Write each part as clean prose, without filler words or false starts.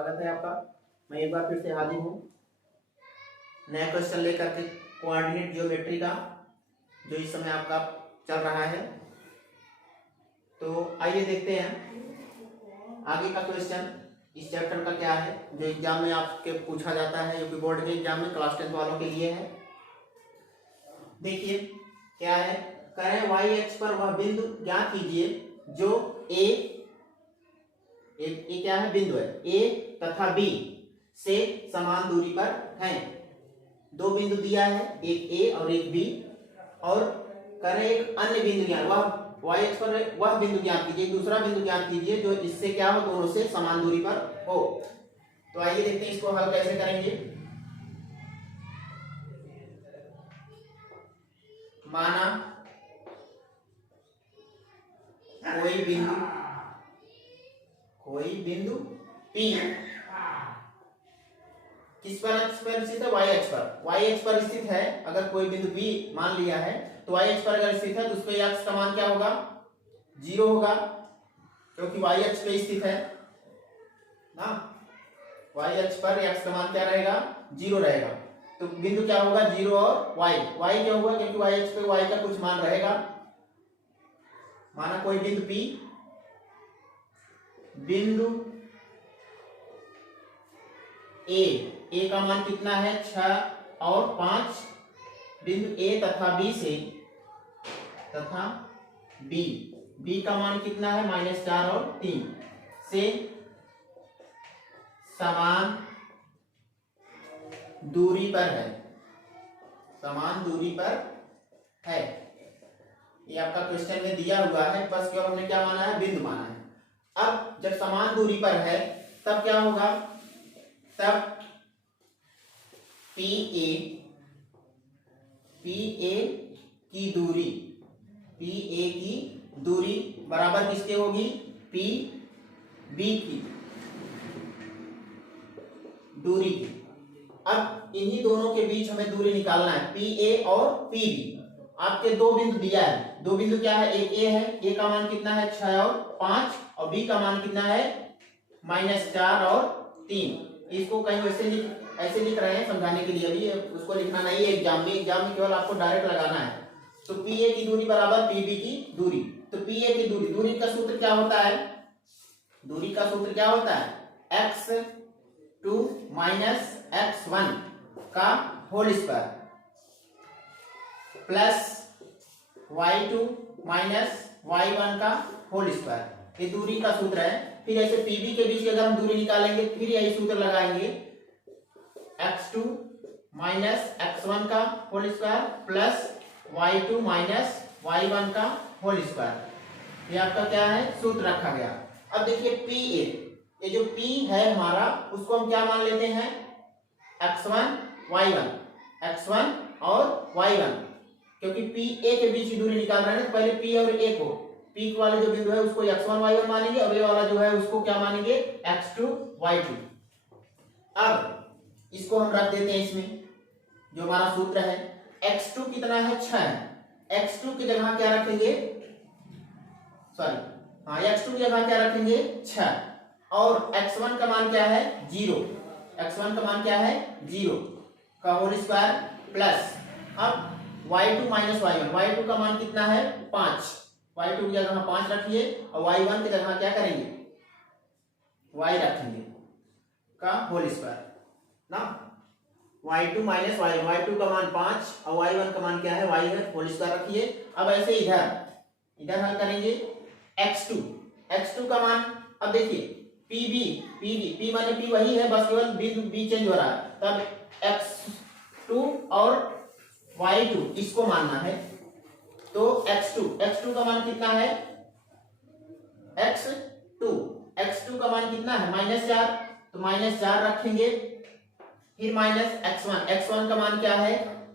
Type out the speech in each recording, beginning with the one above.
स्वागत है आपका। मैं एक बार फिर से हाजिर हूँ नया क्वेश्चन लेकर के कोऑर्डिनेट ज्योमेट्री का, जो इस समय आपका चल रहा है। तो आइए देखते हैं आगे का क्वेश्चन इस चैप्टर का क्या है, जो एग्जाम में आपके पूछा जाता है, यूपी बोर्ड के एग्जाम में क्लास 10 वालों के लिए है। देखिए क्या है, कह रहे हैं वाई एक्स पर वह बिंदु ज्ञात कीजिए जो ए क्या है, बिंदु है ए तथा बी से समान दूरी पर है। दो बिंदु दिया है, एक ए और एक बी, और कह रहे एक अन्य बिंदु ज्ञात, वह वाई एक्स पर वह बिंदु ज्ञात कीजिए, दूसरा बिंदु ज्ञात कीजिए जो इससे क्या हो, दोनों से समान दूरी पर हो। तो आइए देखते हैं इसको हल कैसे करेंगे। माना कोई बिंदु P किस पर स्थित है, वाई एक्स पर। वाई एक्स पर स्थित है। अगर कोई बिंदु B मान लिया है तो वाई एक्स पर अगर स्थित है तो उस पर एक्स का मान क्या होगा, 0 होगा, क्योंकि वाई एक्स पे स्थित है ना। वाई एक्स पर एक्स का मान क्या रहेगा, 0 रहेगा। तो बिंदु क्या होगा, 0 और वाई क्या होगा, क्योंकि वाई एक्स पे वाई का कुछ मान रहेगा। माना कोई बिंदु P, बिंदु ए का मान कितना है, 6 और 5, बिंदु ए तथा बी का मान कितना है, -4 और 3 से समान दूरी पर है। ये आपका क्वेश्चन में दिया हुआ है, बस केवल हमने क्या माना है, बिंदु माना है। अब जब समान दूरी पर है तब क्या होगा, तब PA की दूरी बराबर किसके होगी, PB की दूरी की। अब इन्हीं दोनों के बीच हमें दूरी निकालना है, PA और PB। आपके दो बिंदु दिया है, दो बिंदु क्या है, एक A है, A का मान कितना है, 6 और 5, और B का मान कितना है, -4 और 3। इसको कहीं ऐसे लिख रहे हैं समझाने के लिए, अभी उसको लिखना नहीं है एग्जाम में केवल आपको डायरेक्ट लगाना है। तो PA की दूरी बराबर PB की दूरी। तो PA की दूरी का सूत्र क्या होता है, x2 - x1 का whole square plus y2 - y1 का होल स्क्वायर। ये दूरी का सूत्र है। फिर ऐसे PB के बीच अगर हम दूरी निकालेंगे फिर यही सूत्र लगाएंगे, x2 - x1 का whole square plus y2 - y1 का होल स्क्वायर। ये आपका क्या है, सूत्र रखा गया। अब देखिए PA, ये जो P है हमारा, उसको हम क्या मान लेते हैं, x1 और y1, क्योंकि PA के बीच की दूरी निकाल रहे हैं तो पहले P और A को, P वाले जो बिंदु है उसको x1 y1 मानेंगे, और ये वाला जो है उसको क्या मानेंगे, x2 y2। अब इसको हम रख देते हैं इसमें, जो हमारा सूत्र है, x2 कितना है, 6 है। x2 की जगह क्या रखेंगे, x2 की जगह क्या रखेंगे, 6, और x1 का मान क्या है, 0। x1 का मान क्या है, 0 का होल स्क्वायर प्लस, अब y2 - y1, y2 का मान कितना है, 5, y2 की जगह 5 रखिए, और y1 की जगह क्या करेंगे, y रखेंगे का होल स्क्वायर ना। y2 - y1, y2 का मान 5 और y1 का मान क्या है, y है, होल स्क्वायर रखिए। अब ऐसे इधर हल करेंगे, x2 का मान, अब देखिए P माने P वही है, बस केवल बिंदु B चेंज हो रहा है। तब x2 और y2 इसको मानना है। तो x2 का मान कितना है, x2 का मान कितना है, -4, तो -4 रखेंगे। फिर -x1 का मान क्या है,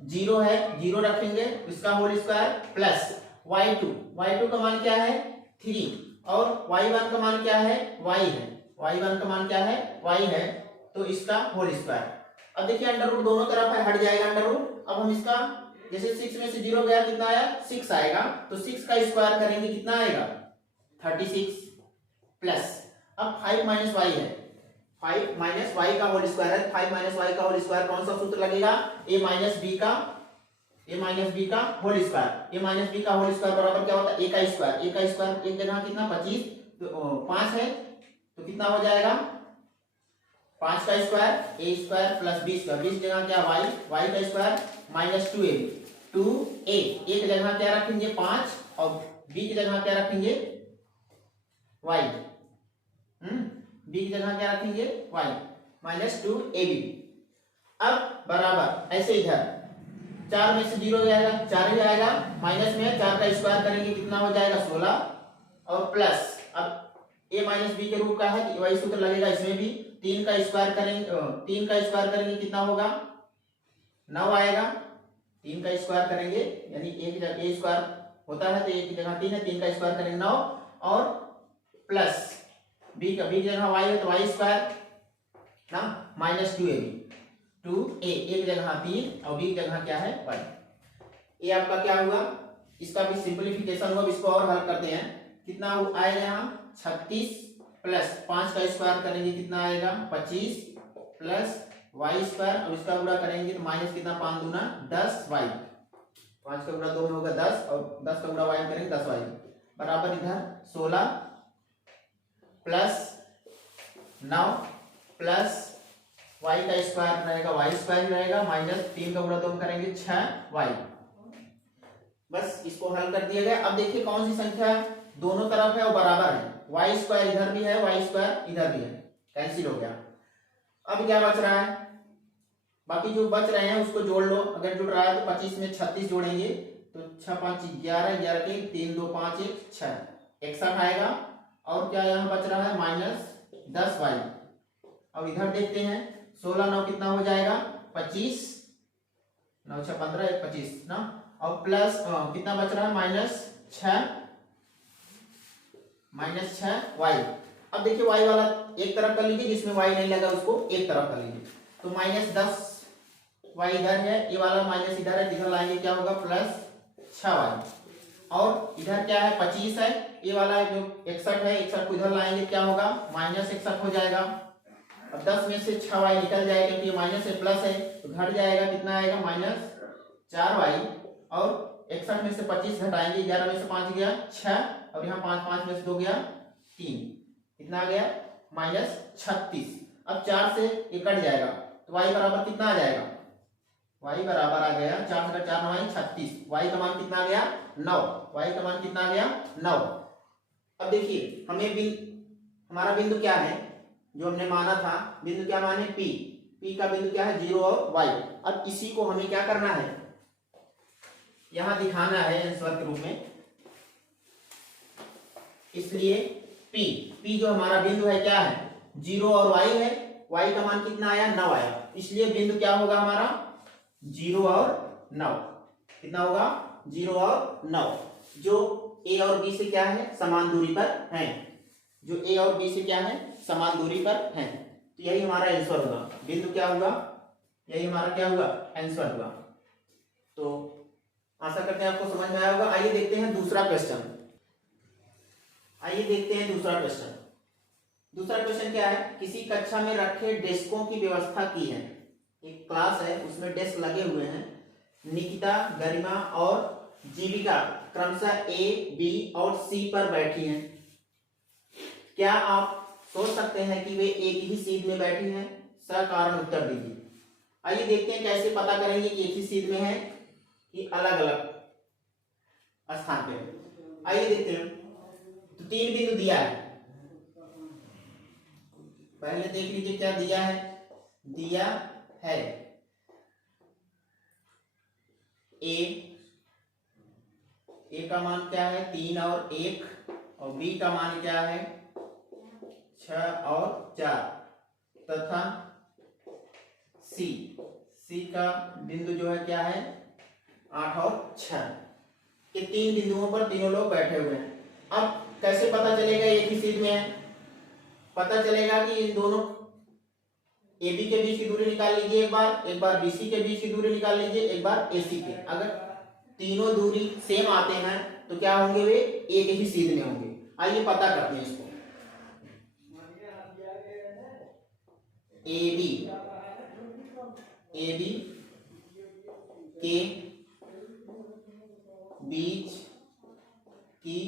0 है, 0 रखेंगे, इसका होल स्क्वायर प्लस y2 का मान क्या है, 3, और y1 का मान क्या है, y है, y1 का मान क्या है, y है, तो इसका होल स्क्वायर। अब देखिए अंडर रूट दोनों तरफ है, हट जाएगा अंडर रूट। अब हम इसका जैसे 6 में से 0 गया कितना आया, 6 आएगा, तो 6 का स्क्वायर करेंगे कितना आएगा, 36 प्लस, अब 5 - y है, 5 माइनस वाई का होल स्क्वायर है, 5 माइनस वाई का होल स्क्वायर कौन सा सूत्र लगेगा, ए माइनस बी का होल स्क्वायर। ए माइनस बी का होल स्क्वायर बराबर क्या होता है, ए का स्क्वायर। ए का स्क्वायर एक जगह कितना 25, तो 5 है तो कितना हो जाएगा 5 का स्क्वायर ए स्क्वायर प्लस बी स्क्वायर। 20 जगह क्या वाई का स्क्वायर माइनस 2a एक जगह क्या रखेंगे 5 और बी की जगह क्या रखेंगे वाई, बी की जगह क्या रखेंगे वाई माइनस 2ab। अब बराबर ऐसे इधर 4 में से 0 जाएगा, 4 ही आएगा, माइनस में 4 का स्क्वायर करेंगे कितना हो जाएगा 16 और प्लस अब a माइनस बी के रूप का है वही सूत्र लगेगा इसमें भी। 3 का स्क्वायर करेंगे कितना होगा 9 आएगा। 3 का स्क्वायर करेंगे यानी एक जगह ए स्क्वायर होता है तो एक की जगह 3 है, 3 का स्क्वायर करेंगे 9 और प्लस बी की जगह वाई है तो वाई स्क्वायर ना माइनस 2a एक जगह 3 और बी की जगह क्या है वाई। ये आपका क्या हुआ, इसका भी सिंपलीफिकेशन हुआ। इसको और हल करते हैं, कितना आएगा यहाँ 36 प्लस 5 का स्क्वायर करेंगे कितना आएगा 25 प्लस वाई स्क्वायर और इसका गुणा करेंगे तो माइनस कितना 5 दूना 10 वाई, 5 का गुणा 2 में होगा 10 और 10 का गुणा वाई करेंगे 10 वाई बराबर इधर 16 प्लस 9 प्लस वाई का स्क्वायर रहेगा वाई स्क्वायर रहेगा माइनस 3 का गुणा 2 में करेंगे 6 वाई। बस इसको हल कर दिया गया। अब देखिए कौन सी संख्या दोनों तरफ है और बराबर है, वाई स्क्वायर इधर भी है वाई स्क्वायर इधर भी है, कैंसिल हो गया। अब क्या बच रहा है, बाकी जो बच रहे हैं उसको जोड़ लो। अगर जुड़ रहा है तो 25 में 36 जोड़ेंगे तो 6 5 11 11 के 3 2 5 1 6 61 आएगा। और क्या यहाँ बच रहा है माइनस 10 वाई। अब इधर देखते हैं 16 9 कितना हो जाएगा 25, 9 6 15 1 25 ना, और प्लस कितना बच रहा है माइनस 6 वाई। अब देखिए वाई वाला एक तरफ कर लीजिए, जिसमें वाई नहीं लगा उसको एक तरफ कर लीजिए। तो माइनस 10 वाई इधर है, ये वाला माइनस इधर है, इधर लाएंगे क्या होगा प्लस 6 वाई। और इधर क्या है 25 है, ये वाला जो 61 है 61 को इधर लाएंगे क्या होगा माइनस 61 हो जाएगा। अब 10 में से 6 वाई निकल जाएगा क्योंकि ये माइनस है प्लस है तो घट जाएगा, कितना आएगा माइनस 4 वाई। और 61 में से 25 घटाएंगे, 11 में से 5 गया 6 और यहाँ 5 में से 2 गया 3, कितना आ गया माइनस 36। अब 4 से ये कट जाएगा तो y बराबर कितना आ जाएगा, y बराबर आ गया 4 से 4 9 36, y का मान कितना आ गया 9, y का मान कितना आ गया 9। अब देखिए हमारा बिंदु क्या है जो हमने माना था, बिंदु क्या माने p का बिंदु क्या है 0 और y। अब इसी को हमें क्या करना है यहां दिखाना है आंसर के रूप में, इसलिए p जो हमारा बिंदु है क्या है 0 और y है, y का मान कितना आया 9 आया, इसलिए बिंदु क्या होगा हमारा 0 और 9, कितना होगा 0 और 9, जो a और b से क्या है समान दूरी पर हैं, जो a और b से क्या है समान दूरी पर हैं। तो यही हमारा आंसर होगा, बिंदु क्या होगा यही हमारा क्या होगा आंसर होगा। तो आशा करते हैं आपको समझ में आया होगा। आइए देखते हैं दूसरा क्वेश्चन। दूसरा क्वेश्चन क्या है, किसी कक्षा में रखे डेस्कों की व्यवस्था की है, एक क्लास है उसमें डेस्क लगे हुए हैं, निकिता गरिमा और जीविका क्रमशः ए बी और सी पर बैठी हैं। क्या आप सोच सकते हैं कि वे एक ही सीट में बैठी हैं, सकारण उत्तर दीजिए। आइए देखते हैं कैसे पता करेंगे कि एक ही सीट में है कि अलग अलग स्थान पे है। आइए देखते हैं। तो 3 बिंदु दिया है, पहले देख लीजिए क्या दिया है ए का मान क्या है 3 और 1 और बी का मान क्या है 6 और 4 तथा सी का बिंदु जो है क्या है 8 और 6। ये 3 बिंदुओं पर तीनों लोग बैठे हुए हैं। अब कैसे पता चलेगा एक ही सीट में है, पता चलेगा कि इन दोनों AB के बीच की दूरी निकाल लीजिए, एक बार BC के बीच की दूरी निकाल लीजिए, एक बार AC के। अगर तीनों दूरी सेम आते हैं तो क्या होंगे वे एक ही सीध में होंगे। आइए पता करते हैं इसको। ए बी के बीच की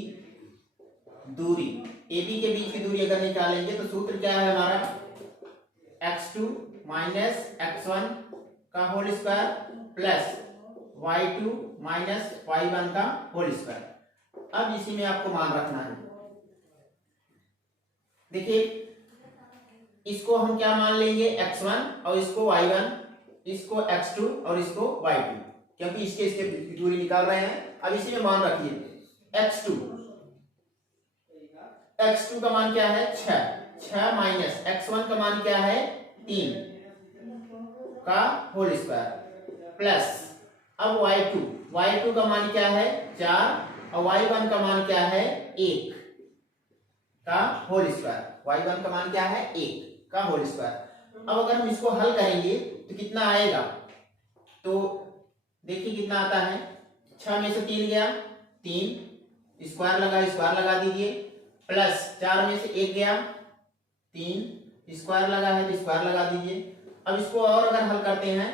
दूरी, ए बी के बीच की दूरी अगर निकालेंगे तो सूत्र क्या है हमारा, x2 माइनस x1 का whole square plus y2 minus y1 का होल स्क्वायर। अब इसी में आपको मान रखना है। देखिए इसको हम क्या मान लेंगे, x1 और इसको y1, इसको x2 और इसको y2, क्योंकि इसके दूरी निकाल रहे हैं। अब इसी में मान रखिए x2 का मान क्या है 6 माइनस x1 का मान क्या है 3 का होल स्क्वायर प्लस अब y2 का मान क्या है 4 और y1 का मान क्या है 1 का होल स्क्वायर। y1 का मान क्या है 1 का होल स्क्वायर। अब अगर हम इसको हल करेंगे तो कितना आएगा, तो देखिए कितना आता है, 6 में से 3 गया 3, स्क्वायर लगा दीजिए, प्लस 4 में से 1 गया 3, स्क्वायर लगा है तो स्क्वायर लगा दीजिए। अब इसको और अगर हल करते हैं,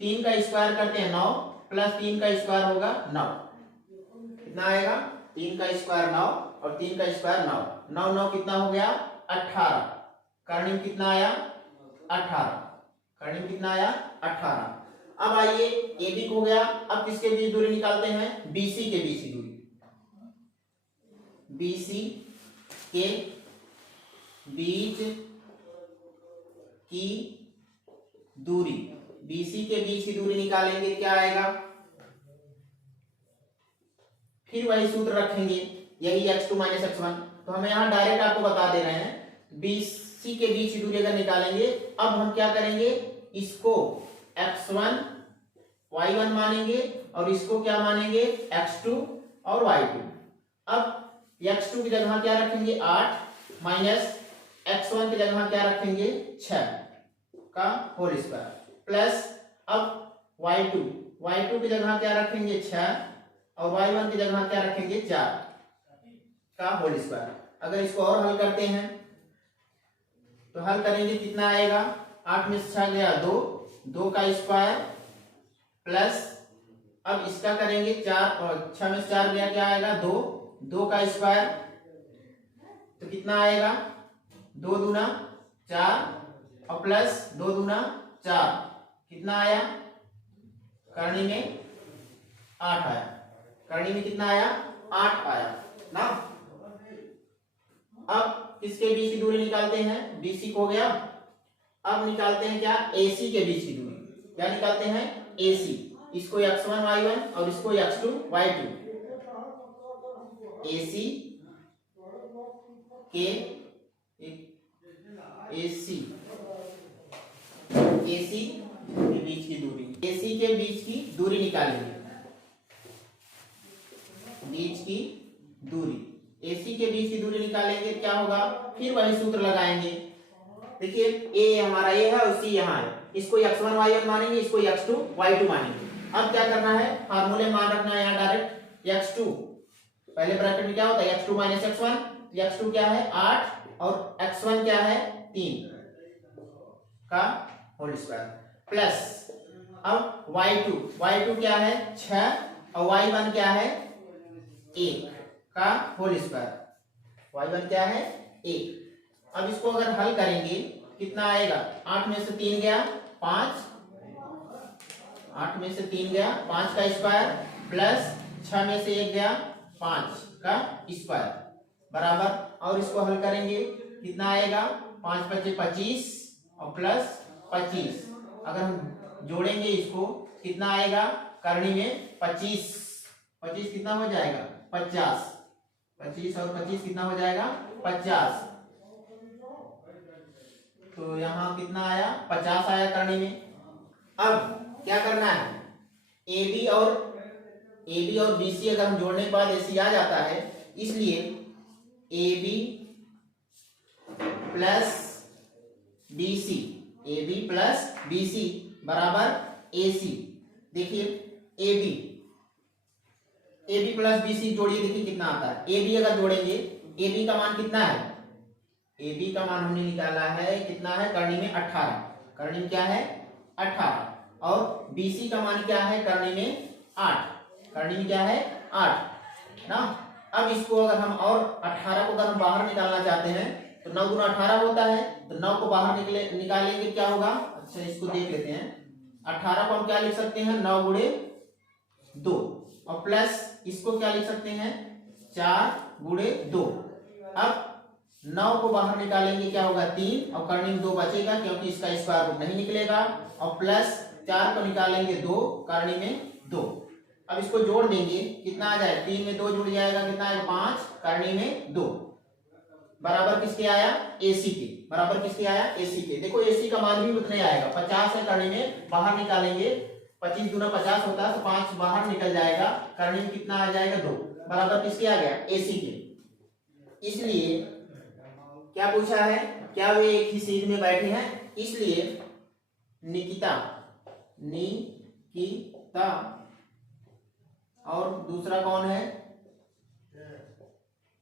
3 का स्क्वायर करते हैं 9 प्लस 3 का स्क्वायर होगा 9, कितना आएगा 3 का स्क्वायर 9 और 3 का स्क्वायर 9, 9 कितना हो गया 18, कर्ण में कितना आया 18, कर्ण में कितना आया 18। अब आइए ए बी हो गया, अब किसके बीच दूरी निकालते हैं, बीसी के बीच की दूरी, बीसी के बीच की दूरी, बीसी के बीच की दूरी निकालेंगे क्या आएगा, फिर वही सूत्र रखेंगे, यही x2 माइनस x1। तो हमें यहाँ डायरेक्ट आपको बता दे रहे हैं बीसी के बीच की दूरी अगर निकालेंगे, अब हम क्या करेंगे, इसको x1 y1 मानेंगे और इसको क्या मानेंगे x2 और y2। अब x2 की जगह क्या रखेंगे 8 माइनस x1 की जगह क्या रखेंगे 6 का होल स्क्वायर प्लस अब y2 की जगह क्या रखेंगे 6 और y1 की जगह क्या रखेंगे 4 का होल स्क्वायर। अगर इसको और हल करते हैं तो हल करेंगे कितना आएगा, 8 में से 6 गया 2 का स्क्वायर प्लस अब इसका करेंगे 4 और 6 में से 4 गया क्या आएगा 2 का स्क्वायर, तो कितना आएगा 2 दूना 4 और प्लस 2 दूना 4, कितना आया, करनी में 8 आया, करनी में कितना आया 8 आया ना। अब किसके बीच की दूरी निकालते हैं, बीसी को हो गया। अब निकालते हैं क्या, एसी के बीच की दूरी, क्या निकालते हैं एसी, इसको x1 y1 और इसको x2 y2, एसी के बीच की दूरी, एसी के बीच की दूरी निकालेंगे, बीच की दूरी, एसी के बीच की दूरी निकालेंगे क्या होगा, फिर वही सूत्र लगाएंगे। देखिए ए हमारा ए है और सी यहाँ है, इसको x1 y1 मानेंगे, इसको x2 y2 मानेंगे। अब क्या करना है, फार्मूले मान रखना है यहाँ डायरेक्ट, x2 पहले ब्रैकेट में क्या होता है x2 माइनस x1, x2 क्या है 8 और x1 क्या है 3 का होल स्क्वायर प्लस अब y2 क्या है 6 और y1 क्या है 1 का होल स्क्वायर, y1 क्या है 1। अब इसको अगर हल करेंगे कितना आएगा, 8 में से 3 गया 5, 8 में से 3 गया 5 का स्क्वायर प्लस 6 में से 1 गया 5 का स्क्वायर बराबर, और इसको हल करेंगे कितना आएगा, 5 × 5 = 25 और प्लस 25, अगर हम जोड़ेंगे इसको कितना आएगा, करनी में 25 कितना हो जाएगा 50, 25 और 25 कितना हो जाएगा 50, तो यहाँ कितना आया 50 आया करनी में। अब क्या करना है, ए बी और बी सी अगर हम जोड़ने के बाद ऐसी आ जाता है, इसलिए A B plus B C बराबर ए सी। देखिए A B plus B C जोड़िए, देखिए कितना आता है, ए बी अगर जोड़ेंगे ए बी का मान कितना है ए बी का मान हमने निकाला है, कितना है करनी में 18, करनी में क्या है 18, और बी सी का मान क्या है करनी में 8, करनी में क्या है 8 ना। अब इसको अगर हम और 18 को अगर हम बाहर निकालना चाहते हैं तो 9 गुना 18 होता है, तो 9 को बाहर निकालेंगे क्या होगा। अच्छा इसको देख लेते हैं, 18 को हम क्या लिख सकते हैं 9 गुणे 2, और प्लस इसको क्या लिख सकते हैं 4 गुणे 2। अब 9 को बाहर निकालेंगे क्या होगा 3, और करनी में 2 बचेगा क्योंकि इसका स्क्वायर रूट नहीं निकलेगा, और प्लस 4 को निकालेंगे 2, करनी में 2। अब इसको जोड़ देंगे कितना आ जाए, 3 में 2 जुड़ जाएगा कितना आएगा 5, करनी में 2, बराबर किसके आया AC के, बराबर किसके आया AC के। देखो AC का मान भी उतने आएगा, 50 है करनी में बाहर निकालेंगे, 25 दूना 50 होता है, तो 5 बाहर निकल जाएगा, करनी में कितना आ जाएगा 2, बराबर किसके आ गया AC के। इसलिए क्या पूछा है, क्या वे एक ही सीध में बैठे हैं, इसलिए निकिता और दूसरा कौन है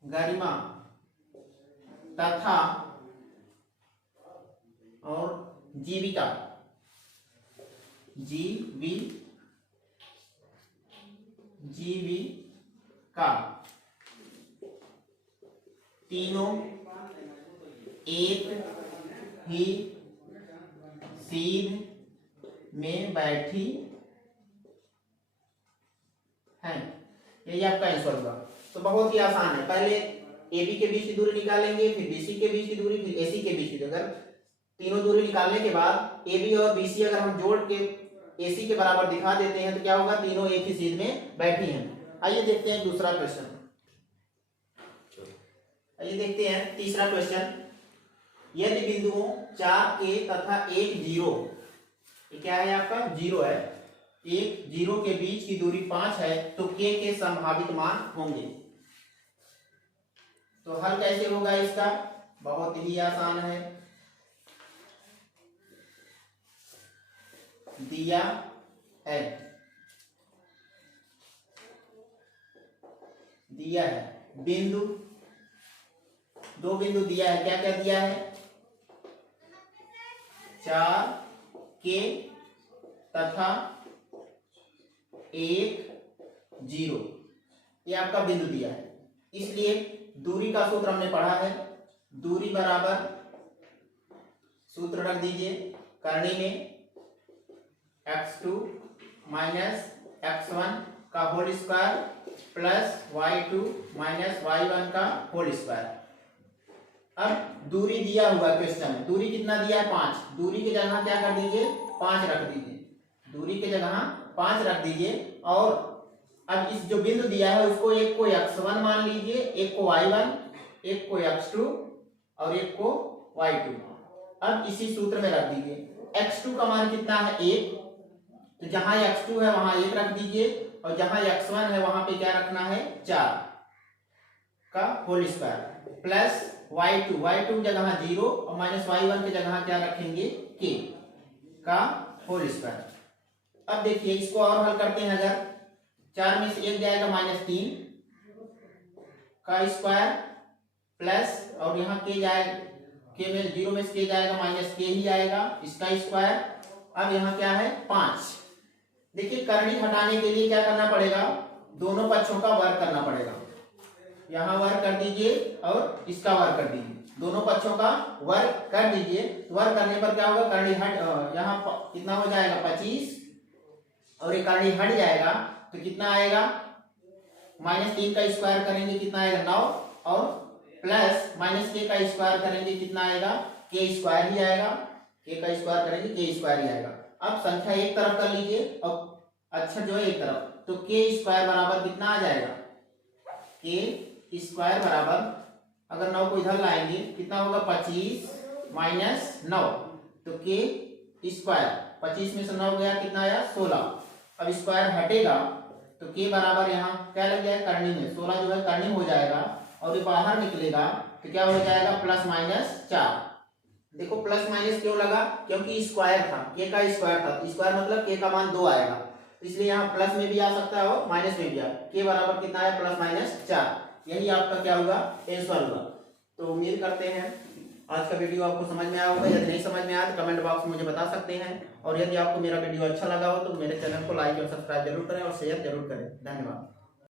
गरिमा तथा और जीविका तीनों एक ही सीध में बैठी हैं। यही आपका आंसर होगा। तो बहुत ही आसान है, पहले AB के बीच की दूरी निकालेंगे, फिर BC के बीच की दूरी, फिर AC के बीच की दूरी। अगर तीनों दूरी निकालने के बाद AB और BC अगर हम जोड़ के AC के बराबर दिखा देते हैं तो क्या होगा, तीनों एक ही सीध में बैठी हैं। आइए देखते हैं दूसरा क्वेश्चन, आइए देखते हैं तीसरा क्वेश्चन। यदि बिंदुओं 4K तथा 1 0, ये क्या है आपका 0 है, 1 0 के बीच की दूरी 5 है, तो K के संभावित मान होंगे। तो हल कैसे होगा इसका, बहुत ही आसान है, दिया है बिंदु, 2 बिंदु दिया है, क्या क्या दिया है 4K तथा 1 0, ये आपका बिंदु दिया है। इसलिए दूरी का सूत्र हमने पढ़ा है, दूरी बराबर सूत्र रख दीजिए, करनी में x2 माइनस x1 का whole square plus y2 minus y1 का होल स्क्वायर। अब दूरी दिया हुआ क्वेश्चन में, दूरी कितना दिया है 5, दूरी की जगह क्या कर दीजिए 5 रख दीजिए, दूरी की जगह 5 रख दीजिए। और अब इस जो बिंदु दिया है उसको एक को x1 मान लीजिए, एक को y1, एक को x2 और एक को y2। अब इसी सूत्र में रख दीजिए, x2 का मान कितना है 1, तो जहां x2 है वहां 1 रख दीजिए, और जहां x1 है वहां पे क्या रखना है 4 का होल स्क्वायर प्लस y2 जगह 0 और माइनस y1 की जगह क्या रखेंगे k का होल स्क्वायर। अब देखिए इसको और हल करते हैं, अगर 4 में से 1 जाएगा -3 का स्क्वायर प्लस, और यहाँ k जाएगा, k में 0 में से k जाएगा -k ही आएगा, इसका स्क्वायर। अब यहाँ क्या है 5। देखिए करनी हटाने के लिए क्या करना पड़ेगा, दोनों पक्षों का वर्ग करना पड़ेगा, यहाँ वर्ग कर दीजिए और इसका वर्ग कर दीजिए, दोनों पक्षों का वर्ग कर दीजिए। वर्ग करने पर क्या होगा, करनी हट, यहाँ कितना हो जाएगा 25, और ये करनी हट जाएगा तो कितना आएगा -3 का स्क्वायर करेंगे कितना आएगा 9, और प्लस -k का स्क्वायर करेंगे कितना आएगा k स्क्वायर ही आएगा, k का स्क्वायर करेंगे k स्क्वायर ही आएगा। अब संख्या एक तरफ कर लीजिए और अक्षर जो है एक तरफ, तो k स्क्वायर बराबर कितना आ जाएगा, k स्क्वायर बराबर, अगर 9 को इधर लाएंगे कितना होगा 25 माइनस 9, तो k स्क्वायर 25 में से 9 गया कितना आया 16। अब स्क्वायर हटेगा तो k बराबर यहाँ क्या लग जाएगा करनी में, 16 जो है करनी हो जाएगा, और ये बाहर निकलेगा तो क्या हो जाएगा +-4। देखो प्लस माइनस क्यों लगा, क्योंकि स्क्वायर था, k का स्क्वायर था, स्क्वायर मतलब k का मान 2 आएगा, इसलिए यहाँ प्लस में भी आ सकता है और माइनस में भी आ, k बराबर कितना है +-4। यही आपका क्या होगा आंसर होगा। तो उम्मीद करते हैं आज का वीडियो आपको समझ में आया होगा। यदि नहीं समझ में आया तो कमेंट बॉक्स में मुझे बता सकते हैं। और यदि आपको मेरा वीडियो अच्छा लगा हो तो मेरे चैनल को लाइक और सब्सक्राइब जरूर करें और शेयर जरूर करें। धन्यवाद।